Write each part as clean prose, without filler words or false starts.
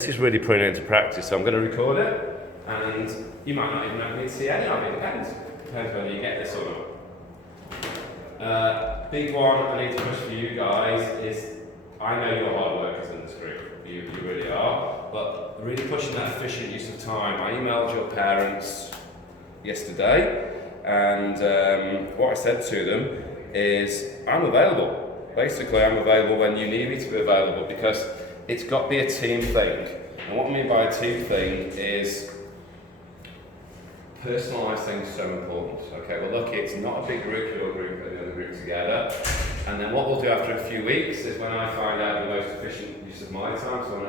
This is really putting it into practice, so I'm going to record it, and you might not even have me to see any of it. Depends whether you get this or not. Big one I need to push for you guys is, I know you're hard workers in this group, you really are, but really pushing that efficient use of time. I emailed your parents yesterday, and what I said to them is, I'm available. Basically, I'm available when you need me to be available, because it's got to be a team thing. And what I mean by a team thing is personalised things are so important. Okay, well look, it's not a big group, your group and the other group together. And then what we'll do after a few weeks is when I find out the most efficient use of my time, so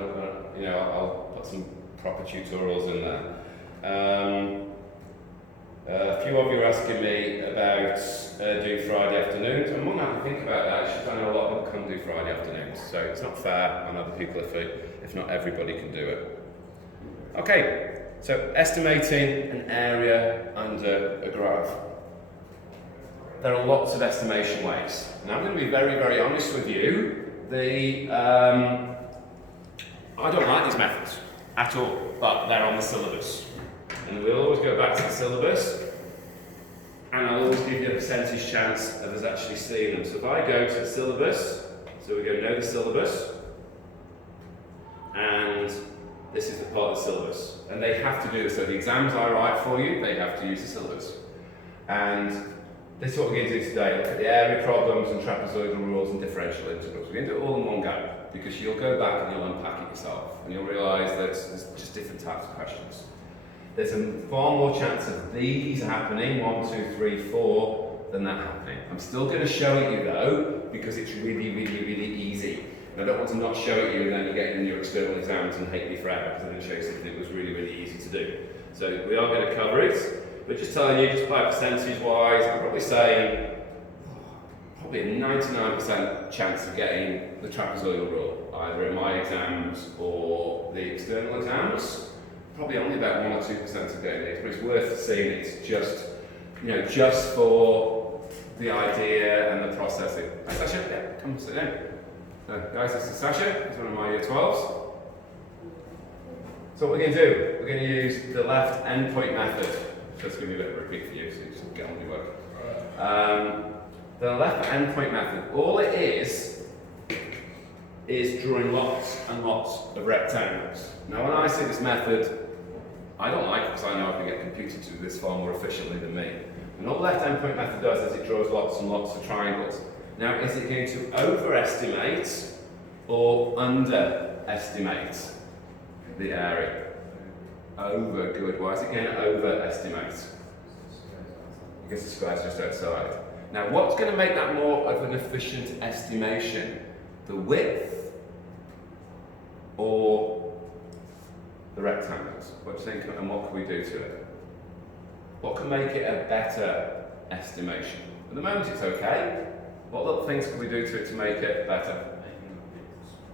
I'll put some proper tutorials in there. A few of you are asking me about doing Friday afternoons. I'm more than happy to think about that. It's just I know a lot of people can't do Friday afternoons, so it's not fair on other people if not everybody can do it. Okay, so estimating an area under a graph. There are lots of estimation ways. Now I'm going to be very, very honest with you. I don't like these methods at all, but they're on the syllabus. And we'll always go back to the syllabus, and I'll always give you a percentage chance of us actually seeing them. So if I go to the syllabus, so we go know the syllabus, and this is the part of the syllabus. And they have to do this. So the exams I write for you, they have to use the syllabus. And this is what we're going to do today. Look at the area problems and trapezoidal rules and differential integrals. We're going to do it all in one go, because you'll go back and you'll unpack it yourself, and you'll realise that there's just different types of questions. There's a far more chance of these happening, 1, 2, 3, 4, than that happening. I'm still going to show it you though, because it's really, really, really easy. And I don't want to not show it you and then you get it in your external exams and hate me forever, because I didn't show you something that was really, really easy to do. So we are going to cover it, but just telling you, just by percentage wise, I'm probably saying probably a 99% chance of getting the trapezoidal rule, either in my exams or the external exams. Probably only about 1 or 2% of getting it, but it's worth seeing. It's just, just for the idea and the processing. Hi Sasha, yeah, come sit down. Guys, this is Sasha, he's one of my year 12s. So what we're going to do, we're going to use the left endpoint method. Just going to be a bit of a repeat for you, so you just get on with your work. The left endpoint method, all it is drawing lots and lots of rectangles. Now when I say this method, I don't like it because I know I can get computers to do this far more efficiently than me. And all the left endpoint method does is it draws lots and lots of triangles. Now is it going to overestimate or underestimate the area? Over, good. Why is it going to overestimate? Because the square's just outside. Now what's going to make that more of an efficient estimation? The width or the rectangles? What do you think, and what can we do to it? What can make it a better estimation? At the moment it's okay. What little things can we do to it to make it better?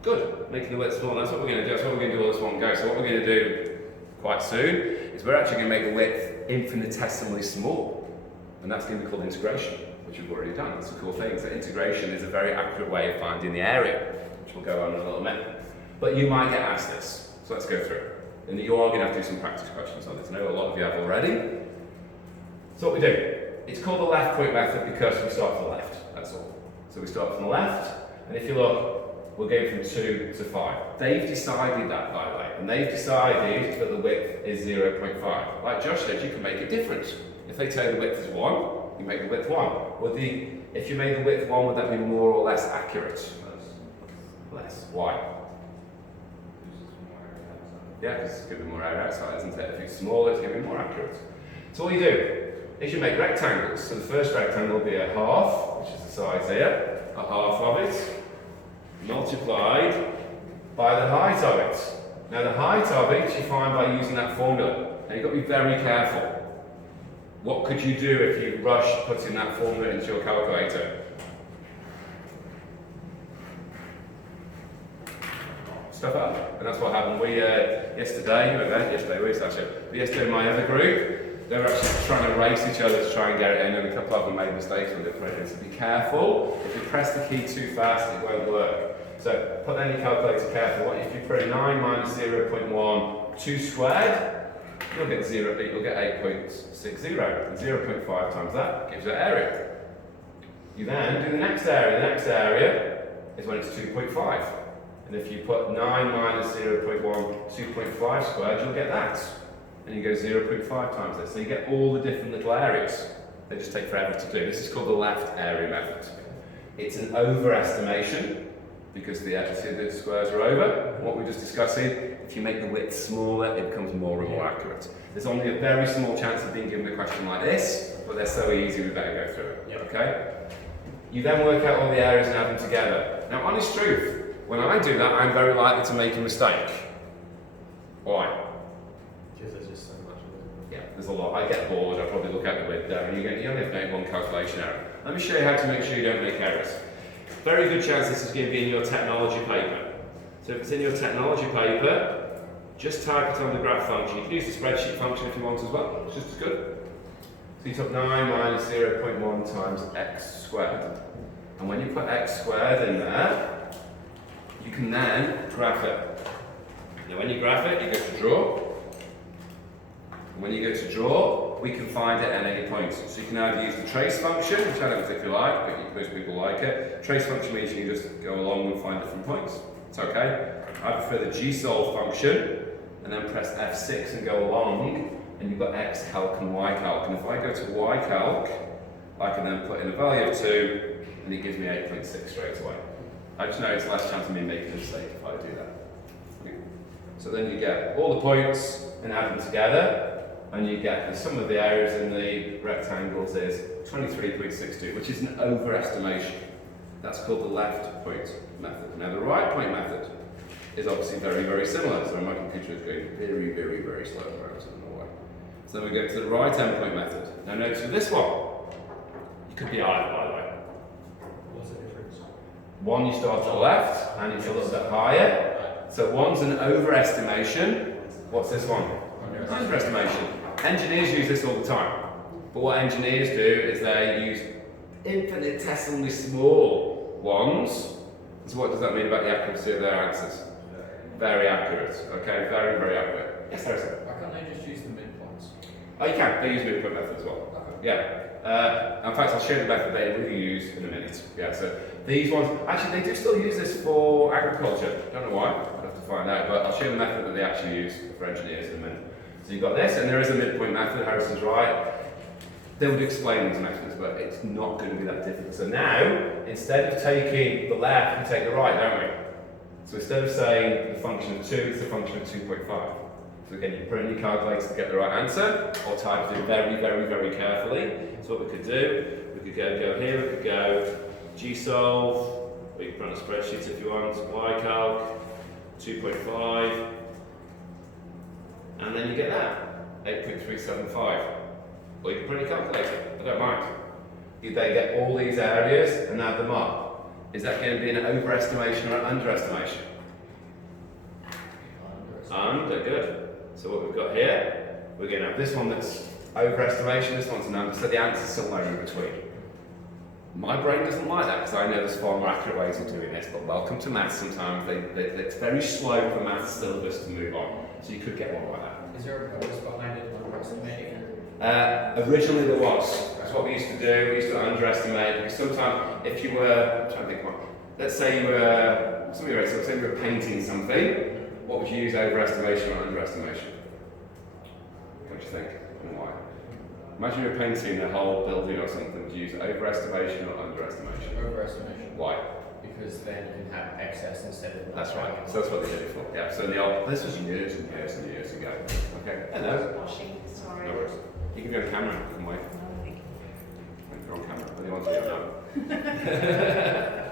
Good, making the width smaller. That's what we're going to do. That's what we're going to do all this one go. So what we're going to do quite soon is we're actually going to make the width infinitesimally small. And that's going to be called integration, which we've already done. That's a cool thing. So integration is a very accurate way of finding the area, which we'll go on in a little minute. But you might get asked this, so let's go through it. And you are going to have to do some practice questions on this. I know a lot of you have already. So what we do, it's called the left point method because we start from the left, that's all. So we start from the left, and if you look, we're going from 2 to 5. They've decided that, by the way, and they've decided that the width is 0.5. Like Josh said, you can make it different. If they tell you the width is 1, you make the width 1. If you made the width 1, would that be more or less accurate? Less. Why? Yeah, because it's going to be more area outside, isn't it? If it's smaller, it's going to be more accurate. So what you do is you make rectangles. So the first rectangle will be a half, which is the size here, a half of it, multiplied by the height of it. Now the height of it you find by using that formula. Now you've got to be very careful. What could you do if you rushed putting that formula into your calculator? Stuff up. And that's what happened. We, yesterday, you were there yesterday, we Sasha. But yesterday in my other group, they were actually trying to race each other to try and get it in, and a couple of them made mistakes with it. So be careful. If you press the key too fast, it won't work. So put that in your calculator carefully. What if you put 9 minus 0.1, 2 squared, you'll get 8.60. And 0.5 times that gives you that area. You then do the next area. The next area is when it's 2.5. And if you put 9 minus 0.1, 2.5 squared, you'll get that. And you go 0.5 times this. So you get all the different little areas. They just take forever to do. This is called the left area method. It's an overestimation because the squares are over. What we're just discussing, if you make the width smaller, it becomes more and more accurate. There's only a very small chance of being given a question like this, but they're so easy we better go through it. Okay? You then work out all the areas and add them together. Now, honest truth, when I do that, I'm very likely to make a mistake. Why? Because there's just so much of it. Yeah, there's a lot. I get bored, I probably look out the window, and you only have to make one calculation error. Let me show you how to make sure you don't make errors. Very good chance this is going to be in your technology paper. So if it's in your technology paper, just type it on the graph function. You can use the spreadsheet function if you want as well, it's just as good. So you took 9 minus 0.1 times x squared. And when you put x squared in there, you can then graph it. Now when you graph it, you go to draw. And when you go to draw, we can find it at any point. So you can either use the trace function, which I don't particularly like, but most people like it. Trace function means you can just go along and find different points. It's okay. I prefer the gsolve function, and then press F6 and go along, and you've got x calc and y calc. And if I go to y calc, I can then put in a value of 2, and it gives me 8.6 straight away. I just know it's less chance of me making a mistake if I do that. So then you get all the points and add them together, and you get the sum of the areas in the rectangles is 23.62, which is an overestimation. That's called the left point method. Now the right point method is obviously very, very similar. So my computer is going very, very, very slow around, so I don't know why. So then we go to the right endpoint method. Now notice for this one, it could be either, by the way. What's the difference? One you start to the left, and it's a little bit higher. So one's an overestimation. What's this one? Underestimation. Engineers use this all the time. But what engineers do is they use infinitesimally small ones. So what does that mean about the accuracy of their answers? Very accurate. Okay, very, very accurate. Yes, there is. Why can't they just use the midpoints? Oh, you can. They use midpoint method as well. Okay. Yeah. In fact, I'll show you the method they really use in a minute. Yeah. So these ones, actually, they do still use this for agriculture. Don't know why. I'll have to find out. But I'll show you the method that they actually use for engineers in a minute. So you've got this, and there is a midpoint method. Harrison's right. They would explain these methods, but it's not going to be that difficult. So now, instead of taking the left, we take the right, don't we? So instead of saying the function of 2, it's the function of 2.5. So again, you put in your calculator to get the right answer, or type it in very, very, very carefully. So what we could do, we could go here, we could go gsolve, or you can put on a spreadsheet if you want, ycalc, 2.5, and then you get that, 8.375. Or you can put in your calculator, I don't mind. You then get all these areas and add them up. Is that going to be an overestimation or an underestimation? Under, good. So what we've got here, we're going to have this one that's overestimation, this one's an under, so the answer's somewhere in between. My brain doesn't like that because I know there's far more accurate ways of doing this, but welcome to maths sometimes. It's very slow for maths syllabus to move on, so you could get one like that. Is there a purpose behind it, like estimating it? Originally there was. That's what we used to do. We used to underestimate. Because sometimes, if you were, I'm trying to think what, let's say you were, say you were painting something, what would you use, overestimation or underestimation? What do you think and why? Imagine you're painting a whole building or something. Would you use overestimation or underestimation? Overestimation. Why? Because then you can have excess instead of. That's right. So that's what they did it for. Yeah. So in the old, this was years and years and years ago. Okay. Hello. Washing, sorry. No worries. You can go on camera. You can wait. You're on camera. What do you want to do now?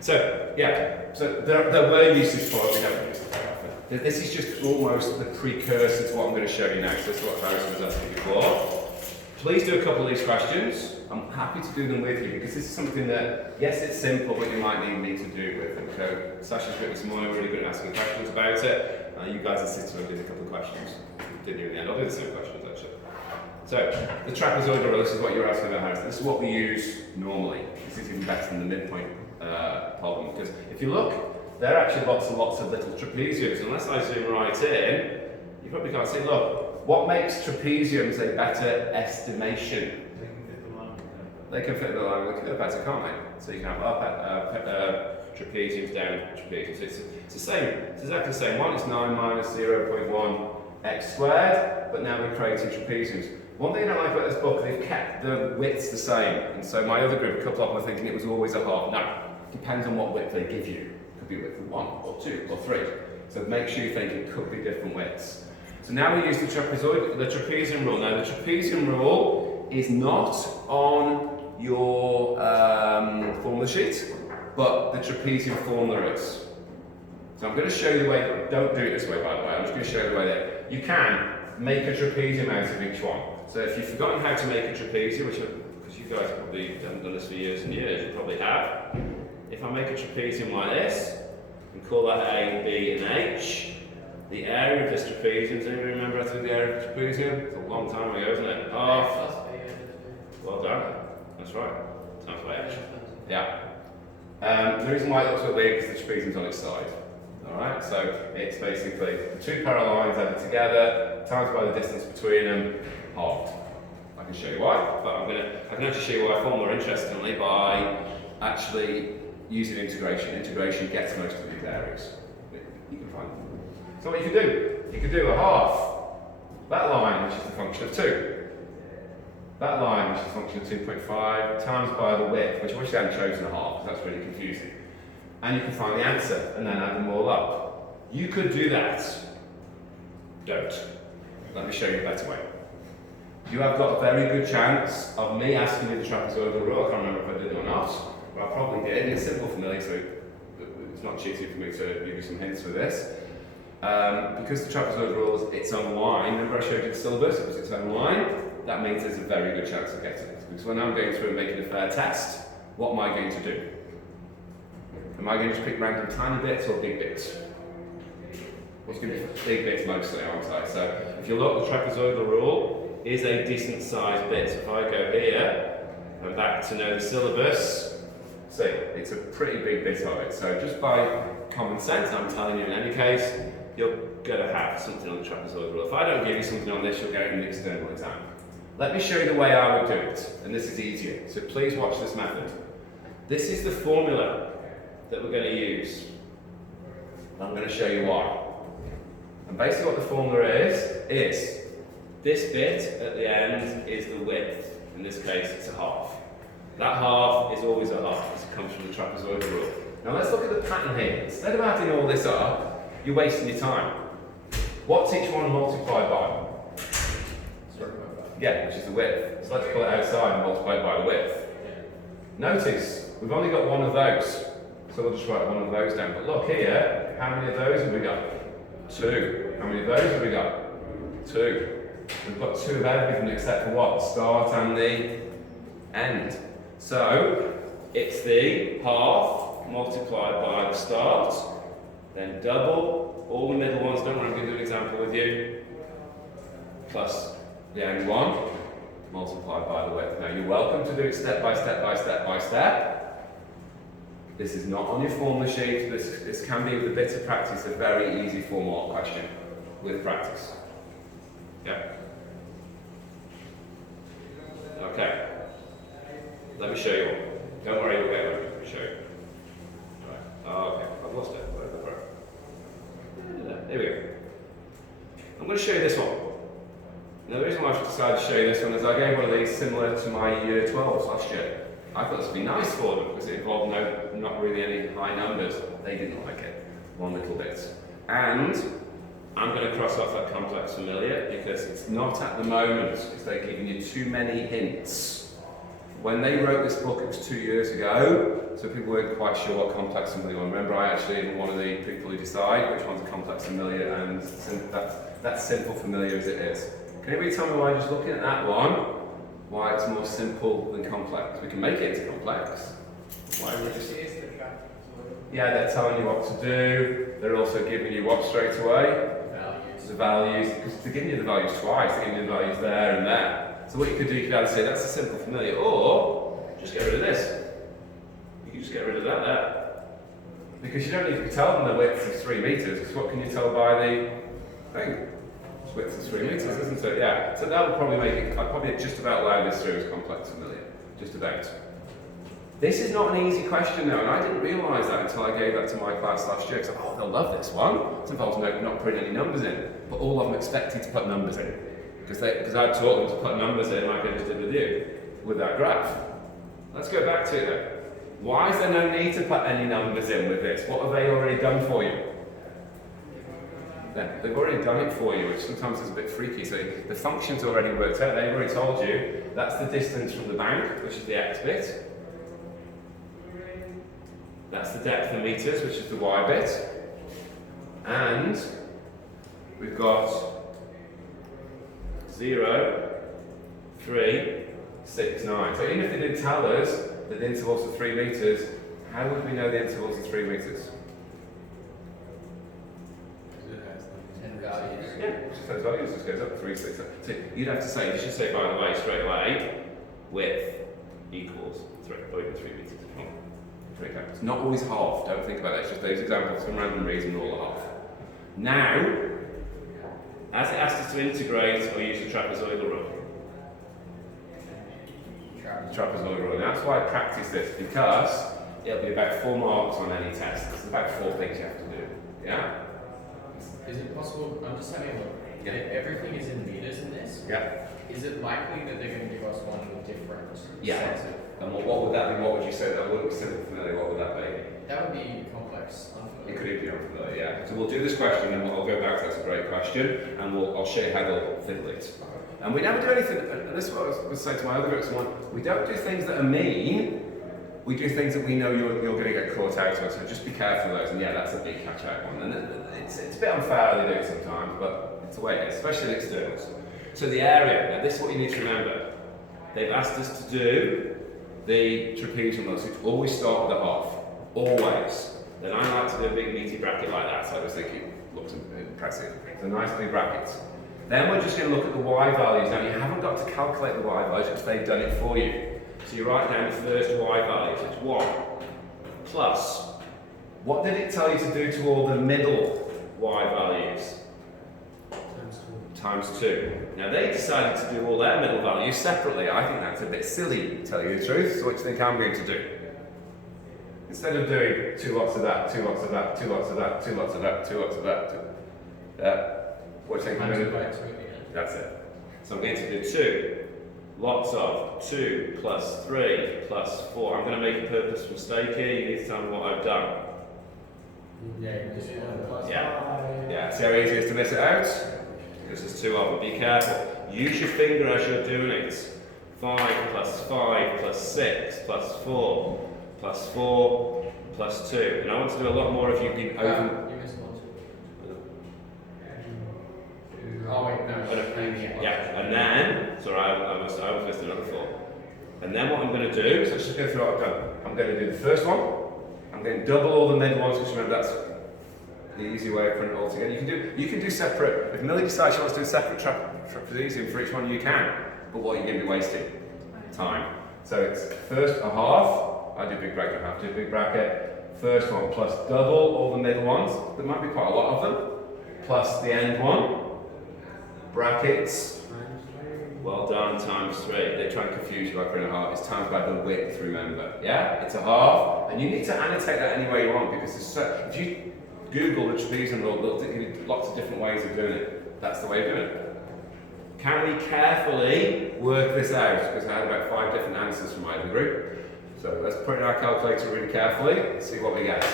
So yeah. So there were uses for it. We don't use it very often. This is just almost the precursor to what I'm going to show you next. This is what Harrison was asking before. Please do a couple of these questions. I'm happy to do them with you because this is something that, yes, it's simple, but you might need me to do it with. And so Sasha's written this morning, really good at asking questions about it. You guys assisted me with a couple of questions. Didn't you in the end? I'll do the same questions actually. So the trapezoidal rule, this is what you're asking about, Harrison. This is what we use normally. This is even better than the midpoint problem because if you look, They're actually lots and lots of little trapeziums. Unless I zoom right in, you probably can't see. Look, what makes trapeziums a better estimation? They can fit the line of the curve better, can't they? So you can have up trapeziums, down trapeziums. It's the same. It's exactly the same. One is 9 minus 0.1 x squared, but now we're creating trapeziums. One thing I don't like about this book, they've kept the widths the same. And so my other group, a couple of them, were thinking it was always a half. No, depends on what width they give you. It could be a width of 1 or 2 or 3. So make sure you think it could be different widths. So now we use the trapezium rule. Now the trapezium rule is not on your formula sheet, but the trapezium formula is. So I'm going to show you the way, don't do it this way by the way, I'm just going to show you the way that you can make a trapezium out of each one. So if you've forgotten how to make a trapezium, which because you guys probably haven't done this for years and years, you probably have. If I make a trapezium like this, and call that A, B and H, the area of this trapezium, does anybody remember how to do the area of the trapezium? It's a long time ago, isn't it? Half. Well done. That's right. Times by H. Yeah. The reason why it looks a bit weird is the trapezium's on its side. Alright, so it's basically the two parallel lines added together, times by the distance between them, halved. I can show you why, but I can actually show you why far more interestingly by actually using integration. Integration gets most of these areas. You can find them. So what you could do a half. That line, which is the function of 2. That line, which is a function of 2.5, times by the width, which I wish I hadn't chosen a half, because that's really confusing. And you can find the answer, and then add them all up. You could do that. Don't. Let me show you a better way. You have got a very good chance of me asking you the trapezoidal rule. I can't remember if I did it or not, but I probably did. It's simple for me, so it's not cheating for me to give you some hints for this. Because the trapezoidal rule is its own line, remember I showed you the syllabus, it was its own line? That means there's a very good chance of getting it. Because when I'm going through and making a fair test, what am I going to do? Am I going to just pick random tiny bits or big bits? Well, it's going to be big bits mostly, aren't I? So if you look, the trapezoidal rule is a decent sized bit. So if I go here and back to know the syllabus, see, it's a pretty big bit of it. So just by common sense, I'm telling you in any case, you're going to have something on the trapezoidal rule. If I don't give you something on this, you'll get it in the external exam. Let me show you the way I would do it, and this is easier. So please watch this method. This is the formula that we're going to use. I'm going to show you why. And basically what the formula is this bit at the end is the width. In this case, it's a half. That half is always a half, because it comes from the trapezoidal rule. Now let's look at the pattern here. Instead of adding all this up, you're wasting your time. What's each one multiplied by? Yeah, which is the width. So let's pull it outside and multiply it by the width. Notice, we've only got one of those. So we'll just write one of those down. But look here, how many of those have we got? 2. How many of those have we got? 2. We've got 2 of everything except for what? The start and the end. So it's the half multiplied by the start, then double all the middle ones. Don't worry, I'm going to do an example with you. Plus the end one multiplied by the width. Now you're welcome to do it step by step by step by step. This is not on your formula sheet. This can be, with a bit of practice, a very easy formal question with practice. Yeah. Okay. Let me show you one. Don't worry, you'll get one. Let me show you. Right. Oh, okay. I've lost it. There we go. I'm going to show you this one. Now, the reason why I've decided to show you this one is I gave one of these similar to my year 12s last year. I thought this would be nice for them because it involved not really any high numbers. They didn't like it, one little bit. And I'm going to cross off that complex familiar because it's not at the moment, because they're giving you too many hints. When they wrote this book, it was 2 years ago, so people weren't quite sure what complex familiar was. Remember, I actually am one of the people who decide which one's a complex familiar, and that's simple familiar as it is. Can anybody tell me why, just looking at that one, why it's more simple than complex? We can make it into complex. Why would you? Yeah, they're telling you what to do. They're also giving you what straight away? Values. The values, because they're giving you the values twice. They're giving you the values there and there. So what you could do, you could either say that's a simple familiar, or just get rid of this. You can just get rid of that there. Because you don't need to tell them the width is 3 meters, because what can you tell by the thing? Its width is 3 meters, isn't it? Yeah. So that would probably make it, I'd probably just about allow this through as complex familiar. Just about. This is not an easy question though, and I didn't realise that until I gave that to my class last year. Because oh, they'll love this one. It involves not putting any numbers in, but all of them expected to put numbers in. Because I taught them to put numbers in like I just did with you, with that graph. Let's go back to it then. Why is there no need to put any numbers in with this? What have they already done for you? They've already done it for you, which sometimes is a bit freaky. So the function's already worked out. They've already told you that's the distance from the bank, which is the x bit. That's the depth in meters, which is the y bit. And we've got 0, 3, 6, 9. So even if they didn't tell us that the intervals are 3 meters, how would we know the intervals are 3 meters? And values. Yeah, it just has values, it just goes up 3, 6, 7. So you'd have to say, you should say by the way, straight away, width equals 3, or even 3 meters. It's not always half, don't think about that, it's just those examples for some random reason all are half. Now, as it asks us to integrate or use the trapezoidal rule. Trapezoidal rule. Now that's why I practice this, because it'll be about 4 marks on any test. There's about 4 things you have to do. Yeah? Is it possible, I'm just having a look, Yeah. if everything is in meters in this, Yeah. is it likely that they're going to give us one with different Yeah. sets of... And what would that be? What would you say? That wouldn't be simple familiar, what would that be? That would be complex, It unfamiliar. could even be unfamiliar, yeah. So we'll do this question and I'll go back to that's a great question and I'll show you how they'll fiddle it. And we never do anything, and this is what I was saying to my other groups, we don't do things that are mean, we do things that we know you're going to get caught out of, so just be careful of those, and yeah, that's a big catch out one. And it's a bit unfair how they do it sometimes, but it's the way it is, especially in externals. So the area, now this is what you need to remember. They've asked us to do the trapezium rules, which always start with a half, always. Then I like to do a big meaty bracket like that, so I was thinking, looks impressive. So nice big brackets. Then we're just going to look at the y values. Now you haven't got to calculate the y values because they've done it for you. So you write down the first y values, it's 1 plus, what did it tell you to do to all the middle y values? Times 2. Now they decided to do all their middle values separately. I think that's a bit silly, to tell you the truth. So what do you think I'm going to do? Instead of doing 2 lots of that, 2 lots of that, 2 lots of that, 2 lots of that, 2 lots of that, what do you think I'm going to do? That's it. So I'm going to do 2 lots of 2 plus 3 plus 4. I'm going to make a purposeful mistake here. You need to tell me what I've done. Yeah. See how easy it is to miss it out? Because there's 2 of them. Be careful. Use your finger as you're doing it. 5 plus 5 plus 6 plus 4 plus 4 plus 2. And I want to do a lot more if you've been over. You missed 1, 2. Oh wait, no. Yeah, and then, sorry, I was missed another 4. And then what I'm going to do, so let's just go through what I've done. I'm going to do the first one. I'm going to double all the mid ones, because remember that's the easy way of putting it all together. You can do separate. If Millie decides she wants to do a separate trapezium for each one, you can. But what are you going to be wasting? Time. So it's first a half. I do big bracket. I have to do big bracket. First one plus double all the middle ones. There might be quite a lot of them. Plus the end one. Brackets. Well done, times 3. They try and confuse you by putting a half. It's times by the width, remember. Yeah? It's a half. And you need to annotate that any way you want, because if you Google the trapezium rule, they'll give you lots of different ways of doing it. That's the way of doing it. Can we carefully work this out? Because I had about 5 different answers from my other group. So let's put in our calculator really carefully and see what we get.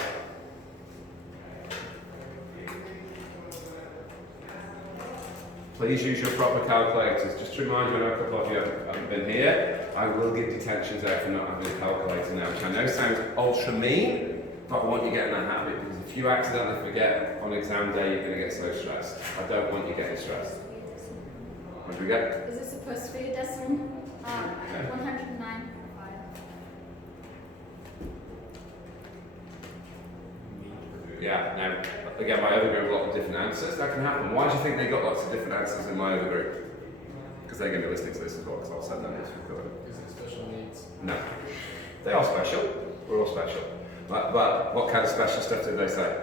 Please use your proper calculators. Just to remind you, I know a couple of you haven't been here, I will give detentions out for not having a calculator now, which I know sounds ultra mean, but I want you getting that habit, because if you accidentally forget on exam day, you're going to get so stressed. I don't want you getting stressed. What do we get? Is it supposed to be a decimal? 109.5. Yeah, now, again, my other group got a lot of different answers. That can happen. Why do you think they got lots of different answers in my other group? Because they're going to be listening to this as well, because I'll send them this recording. Is it special needs? No. They are special. We're all special. But what kind of special stuff did they say?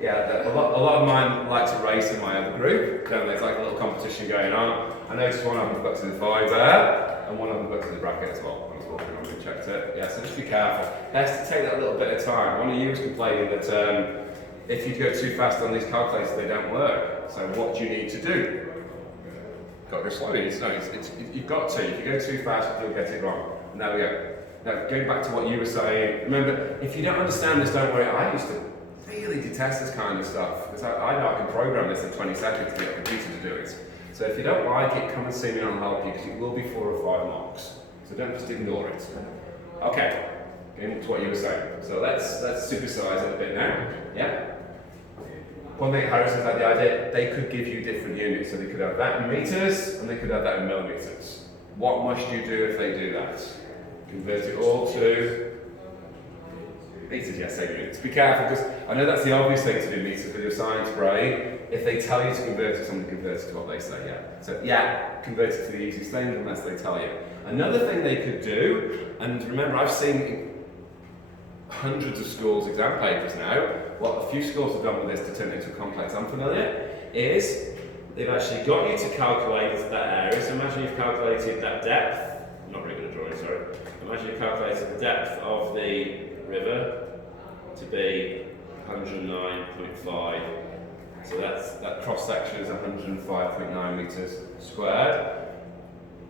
Yeah, a lot of mine like to race in my other group. There's like a little competition going on. I noticed one of them got to the 5 there, and one of them got to the bracket as well. When I was walking around and checked it. Yeah, so just be careful. It has to take that little bit of time. One of you was complaining that if you go too fast on these calculators, they don't work. So what do you need to do? Got to go slowly. You've got to. If you go too fast, you'll get it wrong. And there we go. Now, going back to what you were saying, remember, if you don't understand this, don't worry. I used to really detest this kind of stuff, because I know I can program this in 20 seconds to get a computer to do it. So if you don't like it, come and see me and I'll help you, because it will be 4 or 5 marks. So don't just ignore it. Okay, getting to what you were saying. So let's supersize it a bit now. Yeah? One thing Harrison had the idea, they could give you different units. So they could have that in meters, and they could have that in millimeters. What must you do if they do that? Convert it all to meters, yes, same units. Be careful, because I know that's the obvious thing to do, meters, with your science brain. If they tell you to convert it, somebody converts it to what they say, yeah. So, yeah, convert it to the easiest thing unless they tell you. Another thing they could do, and remember, I've seen hundreds of schools' exam papers now. What a few schools have done with this to turn it into a complex unfamiliar is they've actually got you to calculate that area. So imagine you've calculated that depth. I'm not very good at drawing, sorry. Imagine you've calculated the depth of the river to be 109.5. So that cross section is 105.9 meters squared.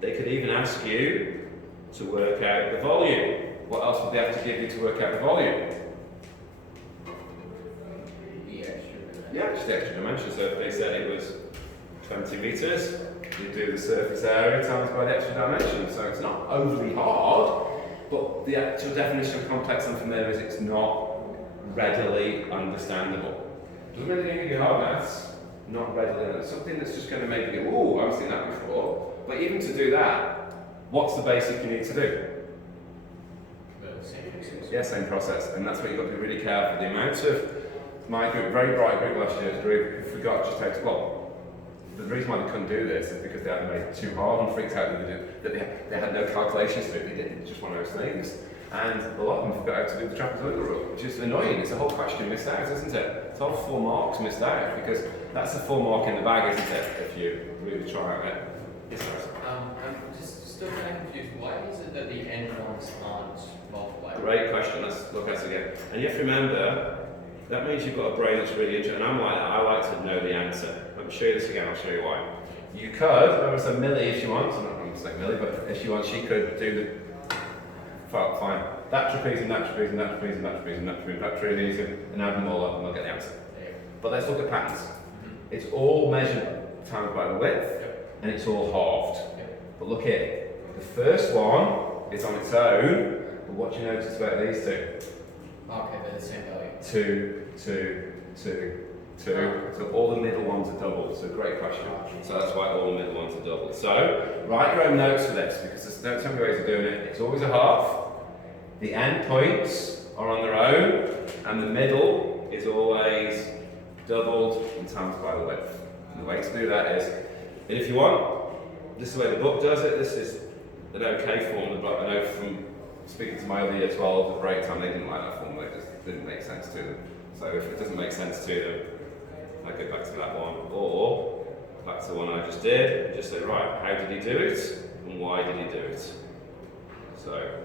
They could even ask you to work out the volume. What else would they have to give you to work out the volume? The extra dimension. Yeah, just the extra dimension. So if they said it was 20 meters, you do the surface area times by the extra dimension. So it's not overly hard, but the actual definition of complex unfamiliar is it's not readily understandable. Doesn't mean anything to hard maths, not readily understandable. Something that's just going to make you go, oh, I've seen that before. But even to do that, what's the basic you need to do? Same process. Yeah, same process. And that's what you've got to be really careful. The amount of my group, very bright group last year's group, who forgot just how to, well, the reason why they couldn't do this is because they had made it too hard and freaked out that they had no calculations to it. They did just one of those things. And a lot of them forgot how to do the trapezoidal rule, which is annoying. It's a whole question missed out, isn't it? It's all 4 marks missed out, because that's the 4 mark in the bag, isn't it? If you really try on it. Yes, sir. I'm just still kind of confused. Why is it that the end ones aren't multiplied? Great question. Let's look at it again. And you have to remember, that means you've got a brain that's really interesting. And I'm like that. I like to know the answer. Let me show you this again. I'll show you why. You could, remember, so Millie, if you want, I'm not going to say Millie, but if you want, she could do the. Fine. That trapeze and that trapeze and that trapeze and that trapeze and that trapeze and that trapeze and add them all up and they'll get the answer. Yeah. But let's look at patterns. It's all measured times by the width, and it's all halved. But look here. The first one is on its own, but what do you notice about these two? Okay, they're the same value. 2, 2, 2, 2. So all the middle ones are doubled. So great question. So that's why all the middle ones are doubled. So write your own notes for this, because there's so many ways of doing it. It's always a half. The end points are on their own, and the middle is always doubled and times by the width. And the way to do that is, and if you want, this is the way the book does it. This is an okay formula, but I know from speaking to my other year 12 at break time, they didn't like that formula. It just didn't make sense to them. So if it doesn't make sense to them, I go back to that one, or back to the one I just did, and just say, right, how did he do it, and why did he do it? So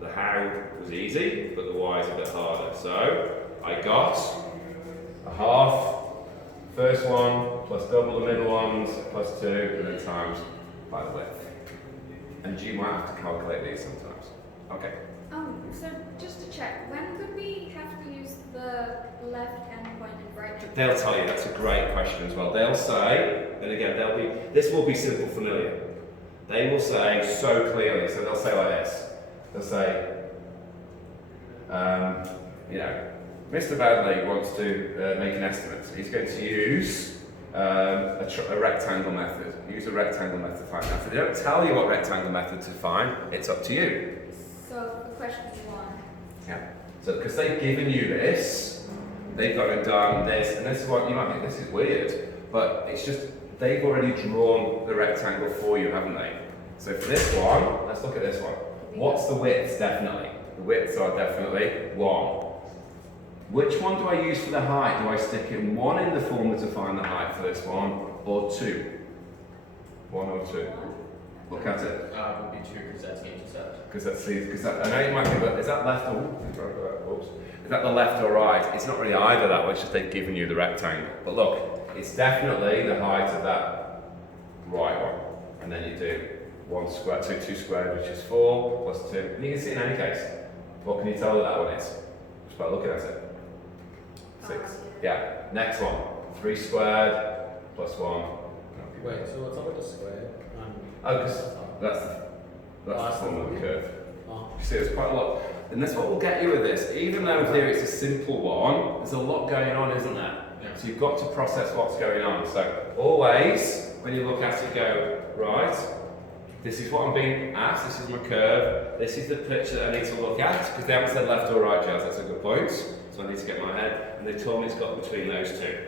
the how was easy, but the why is a bit harder. So I got a half, first one, plus double the middle ones, plus 2, and then times by the width. And you might have to calculate these sometimes. Okay. So just to check, when could we have to use the left hand point and right hand point? They'll tell you, that's a great question as well. They'll say, and again, this will be simple familiar. They will say so clearly, so they'll say like this. They'll say, Mr. Badley wants to make an estimate. He's going to use a rectangle method. Use a rectangle method to find that. So they don't tell you what rectangle method to find, it's up to you. So the question is 1. Yeah. So because they've given you this, they've got it done this, and this is what you might think, this is weird, but it's just, they've already drawn the rectangle for you, haven't they? So for this one, let's look at this one. What's the width? Definitely. The widths are definitely 1. Which one do I use for the height? Do I stick in 1 in the formula to find the height for this one, or 2? 1 or 2? Look at it. Would be 2 because that's the intercept. Because I know you might think, is that left or, oops, is that the left or right? It's not really either that way, it's just they've given you the rectangle. But look, it's definitely the height of that right one. And then you do 1 squared, 2 squared, which is 4, plus 2. And you can see in any case, what can you tell that one is? Just by looking at it. 6. Yeah. Next one. 3 squared, plus 1. Wait, so what's up with the square? Oh, because that's the form of the curve. You see, there's quite a lot. And that's what will get you with this. Even though in theory it's a simple one, there's a lot going on, isn't there? Yeah. So you've got to process what's going on. So always, when you look at it, go, right, this is what I'm being asked, this is my curve, this is the picture that I need to look at, because they haven't said left or right, Giles, that's a good point. So I need to get my head, and they told me it's got between those two.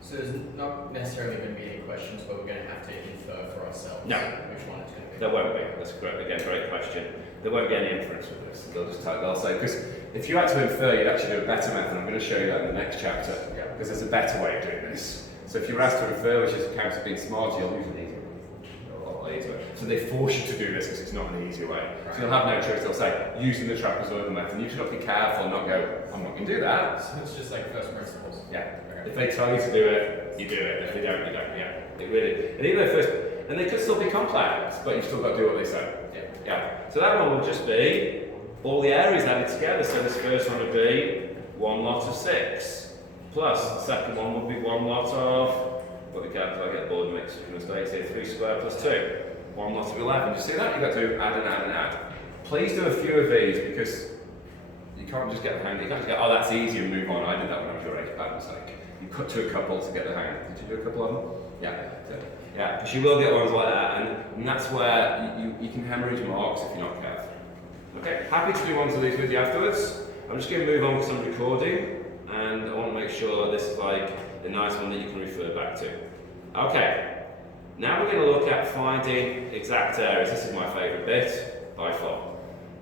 So there's not necessarily going to be any questions, but we're going to have to infer for ourselves No. which one it's going to be. There won't be. That's great. Again, great question. There won't be any inference with this. They'll say, because if you had to infer, you'd actually do a better method. I'm going to show you that in the next chapter, because there's a better way of doing this. So if you're asked to infer, which is accounts of being smart, you'll use an easier way. A lot later. So they force you to do this because it's not an easy way. So you'll have no choice. They'll say, using the trapezoidal method. And you should be careful and not go, I'm not going to do that. So it's just like first principles. Yeah. Okay. If they tell you to do it, you do it. If they don't, you don't. Yeah. It really. And even though first, and they could still be complex, but you've still got to do what they say. Yeah. Yeah. So that one will just be all the areas added together. So this first one would be 1 lot of 6, plus the second one would be 1 lot of, what we get, I get bored mixed with mistakes here, 3 squared plus 2, 1 lot of 11. You see that? You've got to add and add and add. Please do a few of these because you can't just get the hang. You can't just go, oh, that's easy and move on. I did that when I was your age, bad mistake. You cut to a couple to get the hang. Did you do a couple of them? Yeah. Good. Yeah, because you will get ones like that, and that's where you can hemorrhage marks if you're not careful. Okay, happy to do ones of these with you afterwards. I'm just going to move on because I'm recording, and I want to make sure this is like a nice one that you can refer back to. Okay, now we're going to look at finding exact areas. This is my favourite bit, by far.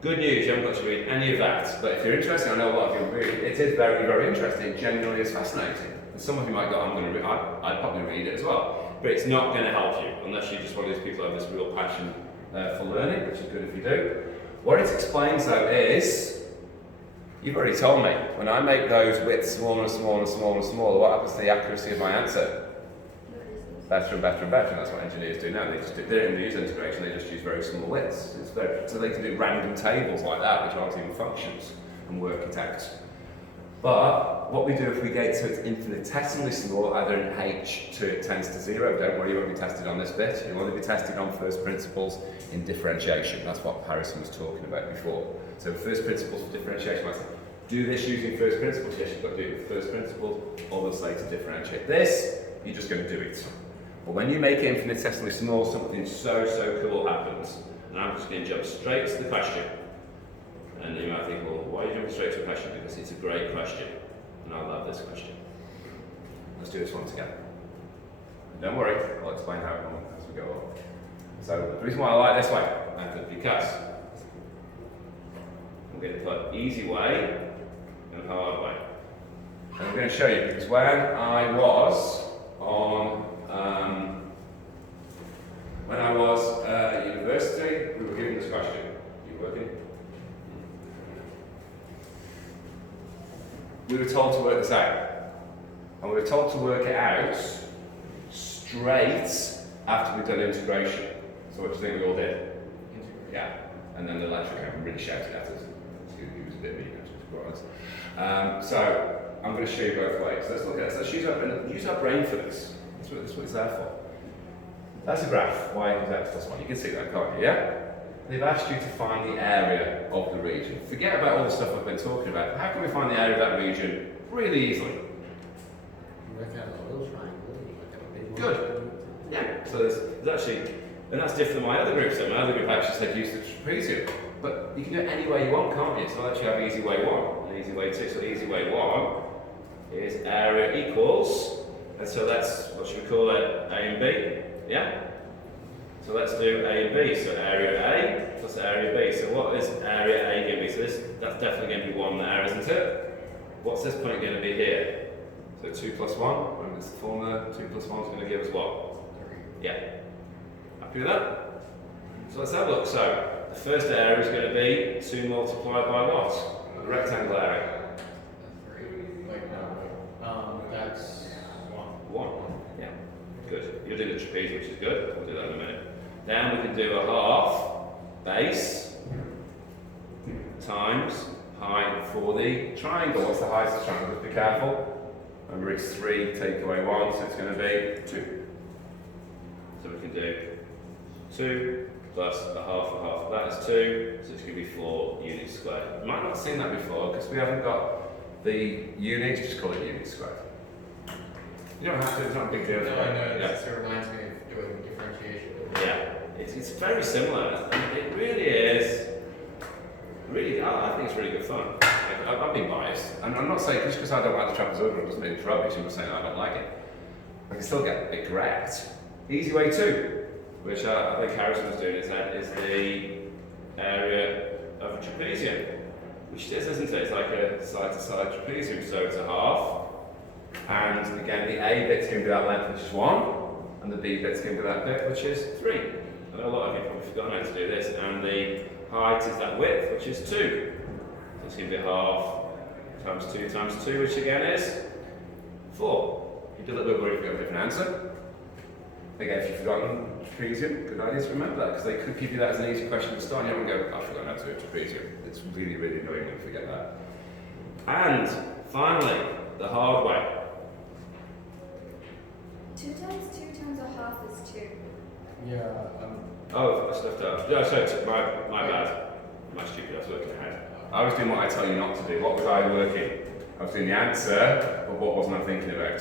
Good news, you haven't got to read any of that, but if you're interested, I know a lot of you will read it. It is very, very interesting. It genuinely is fascinating. And some of you might go, I'm going to read, I'd probably read it as well. But it's not going to help you unless you're just one of these people who have this real passion for learning, which is good if you do. What it explains though is, you've already told me, when I make those widths smaller and smaller and smaller and smaller, what happens to the accuracy of my answer? Better and better and better, and that's what engineers do now. They don't even use integration, they just use very small widths. So they can do random tables like that, which aren't even functions, and work it out. But what we do if we get to its infinitesimally small, either in h to it tends to 0, don't worry, you won't be tested on this bit. You'll only be tested on first principles in differentiation. That's what Harrison was talking about before. So first principles for differentiation, I say, do this using first principles. Yes, you've got to do it with first principles, or they'll say to differentiate this, you're just going to do it. But when you make it infinitesimally small, something so cool happens. And I'm just going to jump straight to the question. And you might think, well, why are you jumping straight to a question? Because it's a great question. And I love this question. Let's do this one together. Don't worry, I'll explain how it goes as we go on. So the reason why I like this way, method, because I'm going to put easy way and hard way. And I'm going to show you because when I was at university, we were given this question. You working? We were told to work this out. And we were told to work it out straight after we'd done integration. So what do you think we all did? Yeah. And then the lecturer came and really shouted at us. He was a bit mean, actually, to be honest. So I'm going to show you both ways. Let's look at this. Let's use our brain for this. That's what it's there for. That's a graph, y equals x plus 1. You can see that, can't you? Yeah? They've asked you to find the area of the region. Forget about all the stuff I've been talking about. How can we find the area of that region really easily? Work out a little triangle, work out a big one. Good. Yeah. So there's actually, and that's different than my other group. So my other group actually said use the trapezium. But you can do it any way you want, can't you? So I'll actually have easy way 1 and easy way 2. So easy way 1 is area equals, and so let's, what should we call it? A and B. Yeah? So let's do A and B. So area A plus area B. So what is area A going to be? So that's definitely going to be 1 there, isn't it? What's this point going to be here? So 2 plus 1, remember it's the formula, 2 plus 1 is going to give us what? 3. Yeah. Happy with that? So let's have a look. So the first area is going to be 2 multiplied by what? The rectangle area. 3. Wait, no, wait. That's 1. 1. Yeah. Good. You're doing the trapezium, which is good. We'll do that in a minute. Then we can do a half base times height for the triangle. What's the height of the triangle? Just be careful. Remember it's 3, take away 1, so it's going to be 2. So we can do 2 plus a half of that is 2, so it's going to be 4 units squared. You might not have seen that before because we haven't got the units, just call it units squared. You don't have to, it's not a big deal. No, I know, Yeah. it just reminds me of doing differentiation. Yeah, it's very similar. And it really is. Really, I think it's really good fun. I've been biased, and I'm not saying just because I don't like the trapezoidal doesn't mean it's rubbish. I'm not saying I don't like it. I can still get it correct. Easy way 2, which I think Harrison was doing, is the area of a trapezium, which it is, isn't it? It's like a side-to-side trapezium, so it's a half. And again, the A bit's going to be that length, which is 1, and the B bit's going to be that bit, which is 3. I know a lot of you have probably forgotten how to do this, and the height is that width, which is 2. So it's going to be half times 2 times 2, which again is 4. You do a little bit worried if you got a different answer. Again, if you've forgotten trapezium, good idea to remember that, because they could give you that as an easy question to start, and you haven't go, I've forgotten how to do a trapezium. It's really, really annoying when you forget that. And finally, the hard way. 2 times 2 times a half is 2. Yeah, Oh, I left out. Yeah, sorry, my bad. My stupid, I was working ahead. I was doing what I tell you not to do. What was I working? I was doing the answer, but what wasn't I thinking about?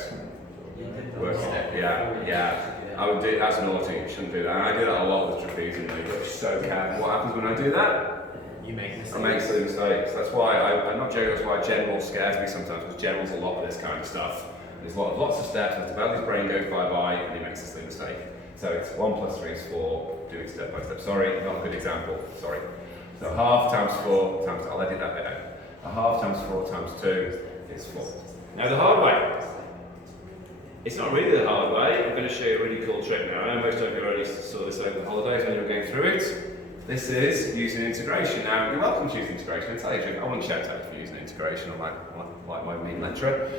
Working. Yeah. I would do that's naughty, you shouldn't do that. And I do that a lot with trapezium, though. You've got to be so careful. What happens when I do that? you make mistakes. I make silly mistakes. That's why I'm not joking, that's why general scares me sometimes, because general's a lot of this kind of stuff. There's lots of steps, and about his brain goes bye-bye, and he makes a silly mistake. So it's 1 plus 3 is 4, do it step by step. Sorry, not a good example, sorry. So half times 4 times, I'll edit that bit out. A half times 4 times 2 is 4. Now the hard way. It's not really the hard way. I'm going to show you a really cool trick now. I know most of you already saw this over the holidays when you were going through it. This is using integration. Now, you're welcome to use integration. I tell you, I wouldn't shout at you for using integration, like my main lecturer.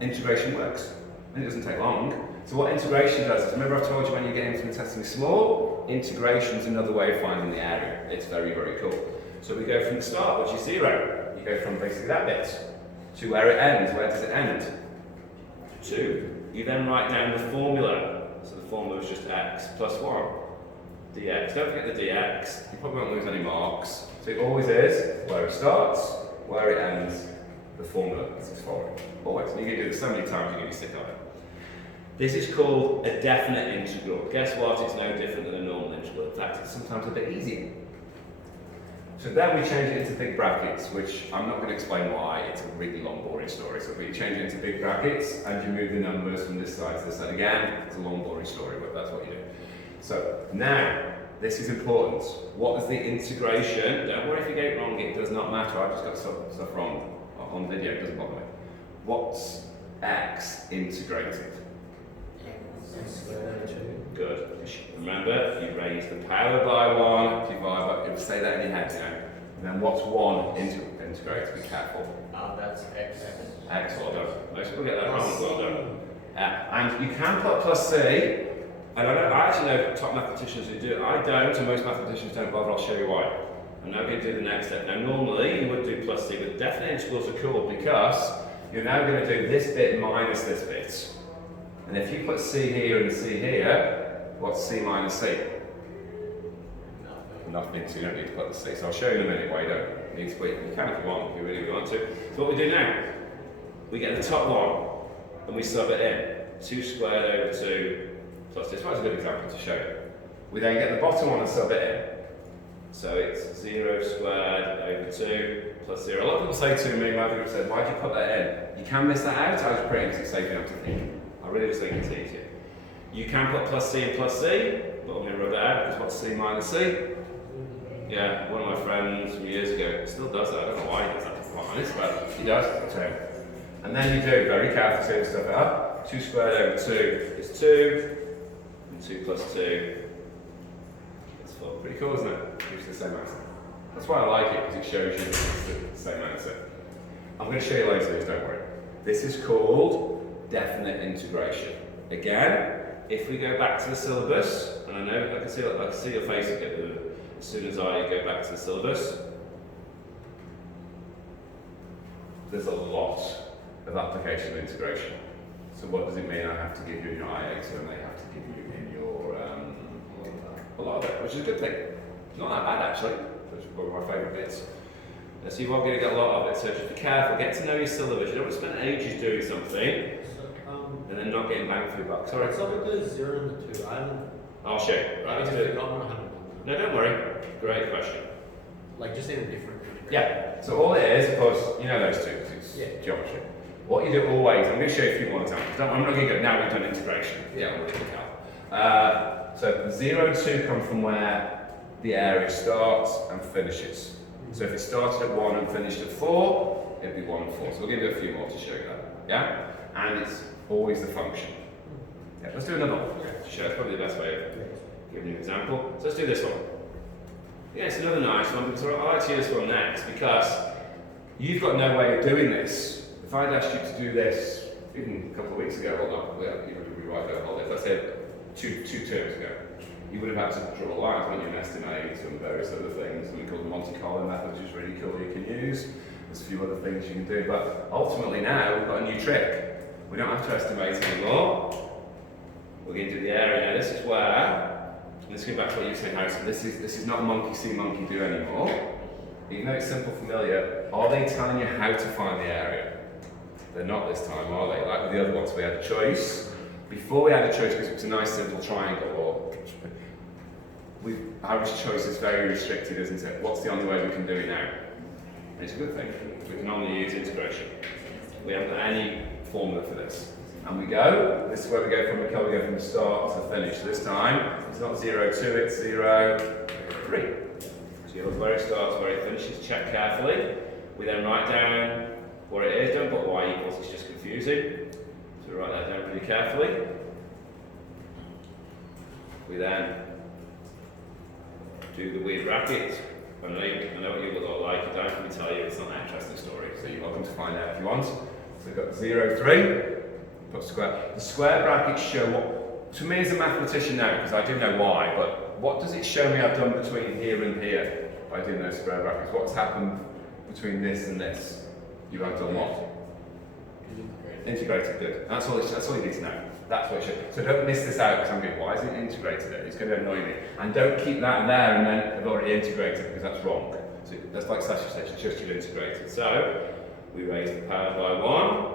Integration works, and it doesn't take long. So what integration does is, remember I've told you when you get infinitesimally small, integration is another way of finding the area. It's very, very cool. So we go from the start, which is 0. You go from basically that bit to where it ends. Where does it end? 2. You then write down the formula. So the formula is just x plus 1. dx. Don't forget the dx. You probably won't lose any marks. So it always is where it starts, where it ends, the formula is following. Always. And you can do this so many times you're going to be sick of it. This is called a definite integral. Guess what? It's no different than a normal integral. In fact, it's sometimes a bit easier. So then we change it into big brackets, which I'm not going to explain why. It's a really long, boring story. So we change it into big brackets, and you move the numbers from this side to this side. Again, it's a long, boring story, but that's what you do. So now, this is important. What is the integration? Don't worry if you get it wrong. It does not matter. I've just got stuff wrong on video. It doesn't bother me. What's x integrated? Good. Remember, you raise the power by 1, divide by, you say that in your head, you know. And then what's 1 integrate? Be careful. That's x. X, well done. Most people get that wrong, well done. And you can put plus c, and I actually know top mathematicians who do it. I don't, and most mathematicians don't bother. I'll show you why. I'm now going to do the next step. Now, normally you would do plus c, but definite integrals are cool because you're now going to do this bit minus this bit. And if you put c here and c here, what's c minus c? Nothing, so you don't need to put the c. So I'll show you in a minute why you don't need to put it. You can if you want, if you really want to. So what we do now, we get the top one, and we sub it in. 2 squared over 2 plus this. That's a good example to show you. We then get the bottom one and sub it in. So it's 0 squared over 2 plus 0. A lot of people say to me, my group said, why did you put that in? You can miss that out. I was pretty because it's safe enough to think. I really just think it's easier. You can put plus c and plus c, but I'm going to rub it out because what's c minus c? Yeah, one of my friends from years ago still does that. I don't know why he does that, to be quite honest, but he does. So, and then you do, very carefully setting stuff up. 2 squared over 2 is 2, and 2 plus 2 is 4. Pretty cool, isn't it? Gives you the same answer. That's why I like it, because it shows you the same answer. I'm going to show you loads of these, don't worry. This is called definite integration. Again, if we go back to the syllabus, and I know I can see your face again as soon as I go back to the syllabus. There's a lot of application of integration. So what does it mean I have to give you in your I-80 and they have to give you in your a lot of it, which is a good thing. Not that bad actually. That's one of my favourite bits. So you are going to get a lot of it, so just be careful, get to know your syllabus. You don't want to spend ages doing something and then not getting bang for your buck. Sorry. What's up with the 0 and the 2? I'll show you. Right, let's do it. No, don't worry. Great question. Like just in a different. Yeah. So all it is, of course, you know those two, because it's geometry. What you do always, I'm going to show you a few more examples. I'm not going to go, now we've done integration. Yeah, we'll look out. So 0 and 2 come from where the area starts and finishes. So if it started at 1 and finished at 4, it'd be 1 and 4. So we'll give you a few more to show you that. Yeah? And it's always the function. Yeah, let's do another one to show. It's probably the best way of giving you an example. So let's do this one. Yeah, it's another nice one, because I like to use this one next because you've got no way of doing this. If I'd asked you to do this even a couple of weeks ago, or not, you would rewrite that holiday, let's say two terms ago, you would have had to draw lines, wouldn't you, and estimate and various other things. We call the Monte Carlo method, which is really cool you can use. There's a few other things you can do, but ultimately now we've got a new trick. We don't have to estimate anymore. We're going to do the area. Now this is where, let's go back to what you were saying, Harrison, this is not monkey see, monkey do anymore. Even though it's simple, familiar, are they telling you how to find the area? They're not this time, are they? Like with the other ones, we had a choice. Before we had a choice, because it was a nice simple triangle, or our choice is very restricted, isn't it? What's the only way we can do it now? And it's a good thing. We can only use integration. We haven't got any formula for this. And we go, this is where we go from the start to the finish. This time, it's not 0, 2, it's 0, 3. So you look where it starts, where it finishes, check carefully. We then write down what it is, don't put y equals, it's just confusing. So we write that down pretty carefully. We then do the weird bracket. I know what you will all like, don't let me tell you, it's not an interesting story, so you're welcome to find out if you want. So we've got 0, 3. Put square. The square brackets show what, to me as a mathematician now, because I do know why, but what does it show me I've done between here and here by doing those square brackets? What's happened between this and this? You've had done what? Integrated, good. That's all you need to know. That's what it should. So don't miss this out because I'm going, why is it integrated there? It's going to annoy me. And don't keep that there and then have already integrated because that's wrong. So that's like slash, it's just you've integrated. So we raise the power by 1.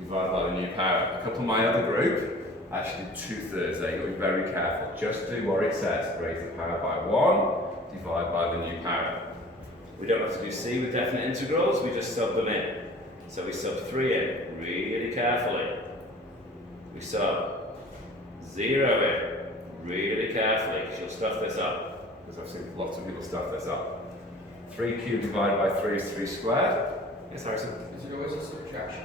Divide by the new power. A couple of my other group actually did 2/3 there. You've got to be very careful. Just do what it says. Raise the power by 1, divide by the new power. We don't have to do C with definite integrals, we just sub them in. So we sub 3 in, really carefully. We sub 0 in, really carefully, because you'll stuff this up. Because I've seen lots of people stuff this up. 3 cubed divided by 3 is 3 squared. Yes, Harrison? Is it always a subtraction?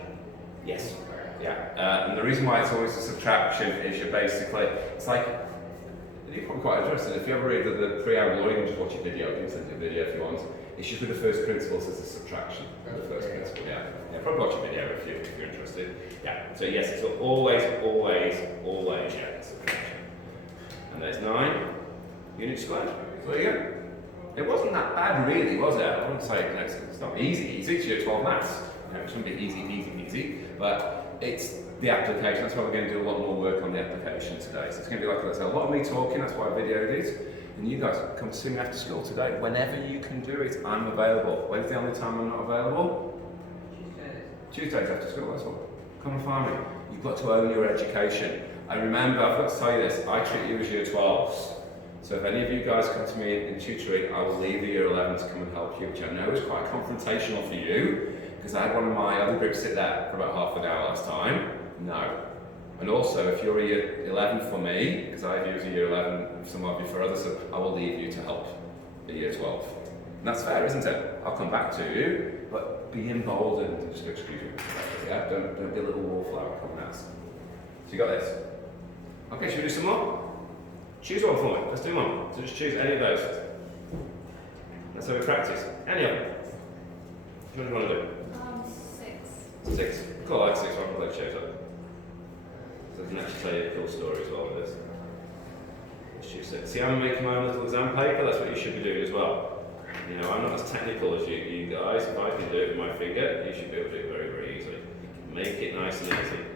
Yes. Yeah. And the reason why it's always a subtraction is you're basically, it's like, you're probably quite interested. If you ever read the 3-hour law, you can just watch a video. You can send you a video if you want. It's just with the first principles as a subtraction. The first principle, yeah. Yeah, probably watch a video if you're interested. Yeah. So yes, it's always, yeah, subtraction. And there's 9 units squared. So there you go. It wasn't that bad really, was it? I wouldn't say it's not easy. It's year 12 maths. It shouldn't be easy, but it's the application. That's why we're going to do a lot more work on the application today. So it's going to be like a lot of me talking, that's why I videoed it. And you guys come see me after school today. Whenever you can do it, I'm available. When's the only time I'm not available? Tuesdays after school, that's all. Come and find me. You've got to own your education. I remember, I've got to tell you this, I treat you as year 12s. So if any of you guys come to me in tutoring, I will leave the year 11 to come and help you, which I know is quite confrontational for you, because I had one of my other groups sit there for about half an hour last time. No. And also, if you're a year 11 for me, because I have used a year 11, some of you for others, so I will leave you to help at year 12. And that's fair, isn't it? I'll come back to you, but be emboldened. Just excuse me. Yeah? Don't be a little wallflower, come and ask. So you got this? Okay, should we do some more? Choose one for me. Let's do one. So just choose any of those. Let's have a practice. Any of them. What do you want to do? 6. 6. Cool, I like 6. I'll play shows up. So I can actually tell you a cool story as well with this. Let's choose 6. See, I'm making my own little exam paper. That's what you should be doing as well. You know, I'm not as technical as you guys. If I can do it with my finger, you should be able to do it very, very easily. Make it nice and easy.